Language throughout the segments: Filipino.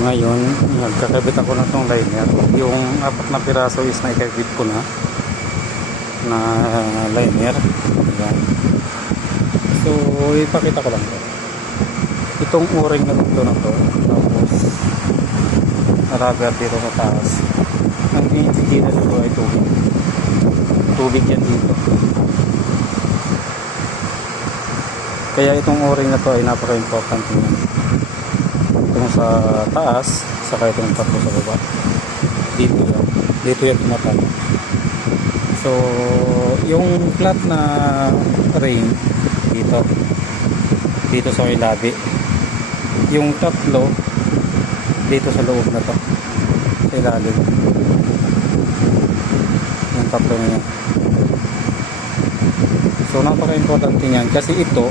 Ngayon, nagkakabit ako ng tong liner. Yung apat na piraso is naikabit ko na liner. Ayan. So, ipakita ko lang to. Itong o-ring na dito na to. Tapos, rubber dito sa taas. Ang initigil na dito ay tubig. Tubig yan dito. Kaya itong o-ring na to ay napaka-important yan. Itong sa taas, saka itong tatlo sa baba. Dito yan tumatama. So, yung flat na ring dito sa may labi. Yung tatlo dito sa loob na to, sa ilalim. Yung tatlo na yan. So, napaka-importante yan kasi ito,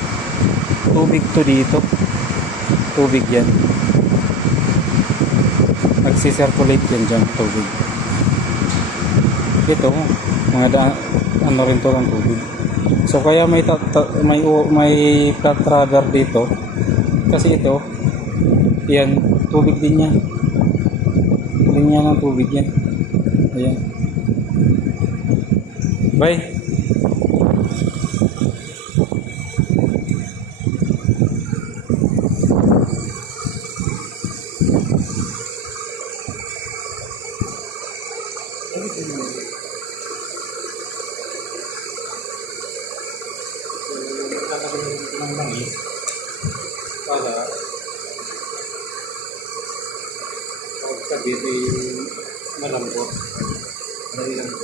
tubig to dito. Tubig yan. Nagsisirculate yan dyan, tubig. Ito, ano rin to ng tubig. So, kaya may flat rubber dito. Kasi ito, yan, tubig din yan. Linya ng tubig yan. Ayan. Bye. Ng langis para pagkabit ay malambot. Dali lang po.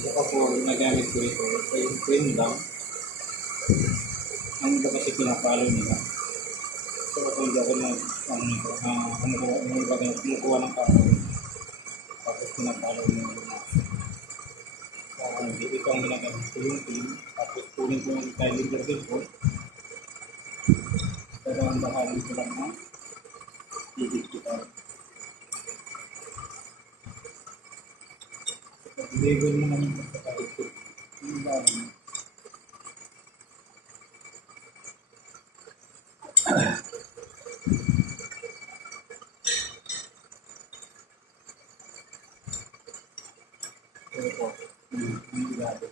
Saka po, nagamit ko ito ay pin lang. Ang iba kasi pinapalo nila. So, kung hindi ako kumukuha ng kahoy, tapos pinapalo nila. Hindi ito ang ginagamit ko yung pin, tapos kunin ko yung caliber din po. Pero ang bahalan ko lang na ibig kita. Legal mo naman yung pagkakalikot. Yung dami. Ito po. Yung gado.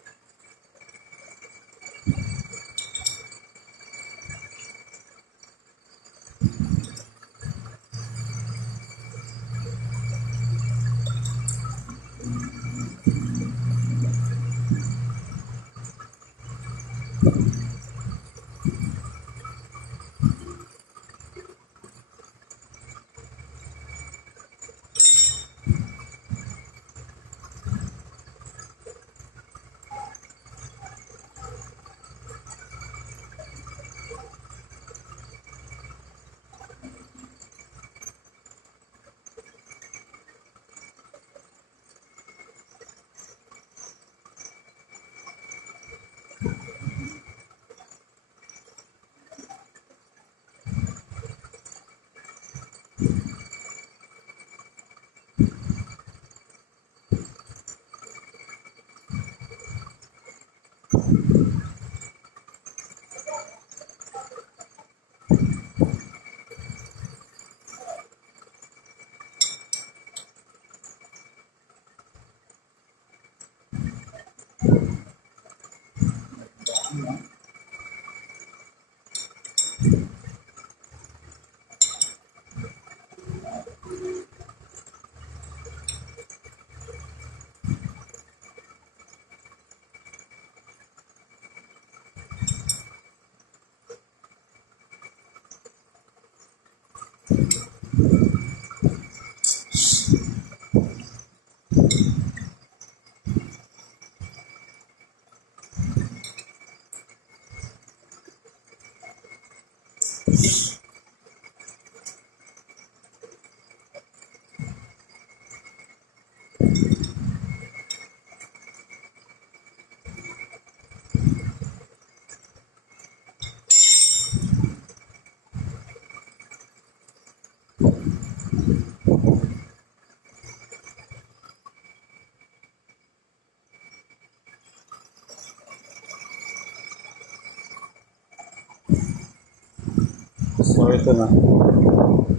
So ito na.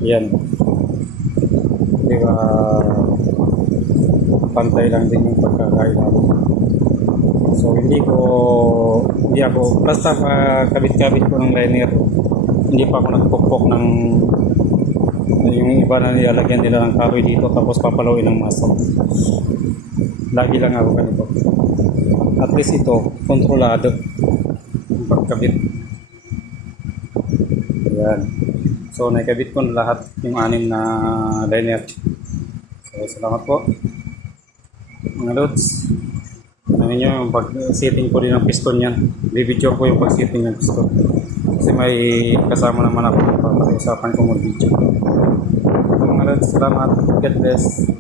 Yan. Di ba pantay lang din yung pagkakailan. So hindi ako, basta kabit-kabit ko ng liner, hindi pa ako nagpukpok ng yung iba na nilalagyan nila ng kahoy dito tapos papalawin ng maso. Lagi lang ako ganito. At least ito, kontrolado yung pagkabit. Ayan. So nakabit ko na lahat yung 6 na liner. So salamat po mga lods. Ano nyo yung pag-setting ko din ng piston yan. Bibidyo ko yung pag-setting ng piston. Kasi may kasama naman ako pag-usapan ko mag-video. Mga lods, salamat. God bless.